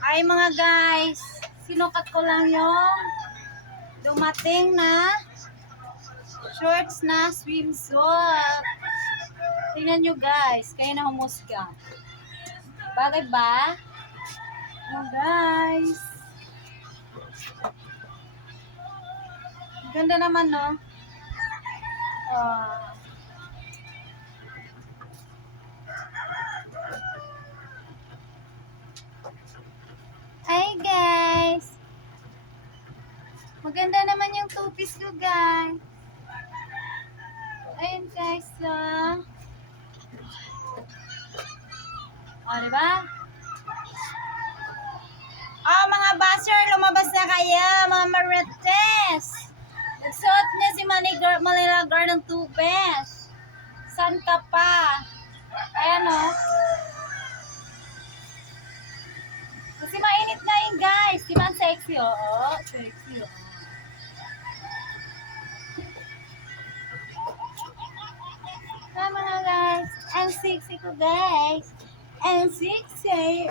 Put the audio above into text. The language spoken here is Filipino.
Ay mga guys, sinukat ko lang yung dumating na shorts na swimsuit. Tingnan nyo guys, kayo na humusga. Bagay ba? Oh guys. Ganda naman no? Oh. Hi guys. Maganda naman yung two-piece ko guys. Ayun guys, diba? Mga basher, lumabas na kayo, mga marites. Nagsuot niya si Manila Girl ng two-piece. San ka pa? Ayan Kasi mainit na yun guys. Di ba sexy sexy mga guys. Ang sexy ko guys. Ang sexy.